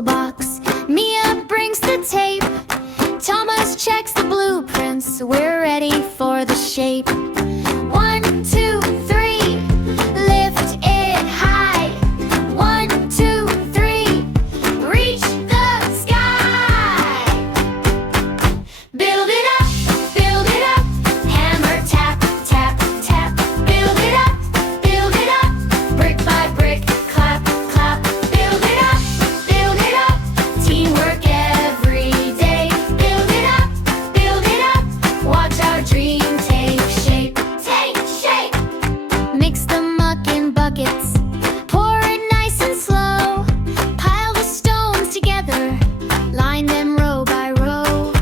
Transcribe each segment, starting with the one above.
toolbox. Mia brings the tape. Thomas checks the blueprints. We're ready for the shape. 1, 2, 3, lift it high. 1, 2, 3, reach the sky. Build it up, hammer tap, tap, tap. Build it up, brick by brick, clap, clap. Build it up, teamwork every day. Build it up, watch our dream take shape, take shape. Mix the muck in buckets, pour it nice and slow. Pile the stones together, line them row by row.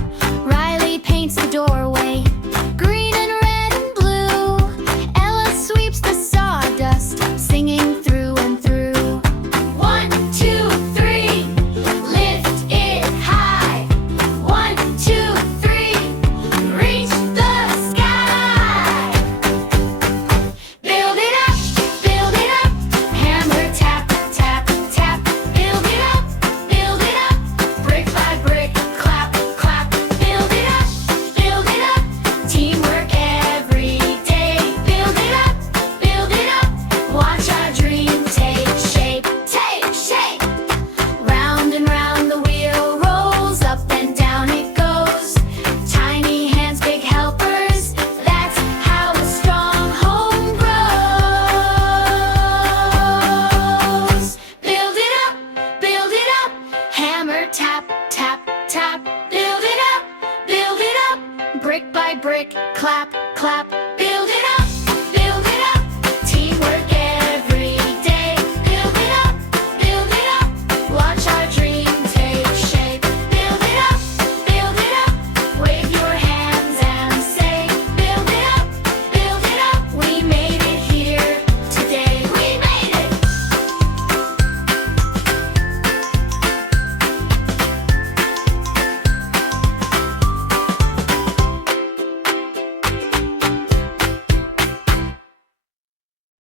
Riley paints the doorway, green and red and blue. Ella sweeps the sawdust, singing through and through. 1, 2, 3, lift it high. 1, 2, 3, reach the sky. Build it up, hammer tap, tap, tap. Build it up, brick by brick, clap, clap. Build it up, teamwork every day. Build it up, watch our dream take shape, take shape. Round and round the wheel rolls, up and down it goes. Tiny hands, big helpers, that's how a strong home grows. Build it up, hammer tap, tap, tap. Build it up, brick by brick, clap, clap.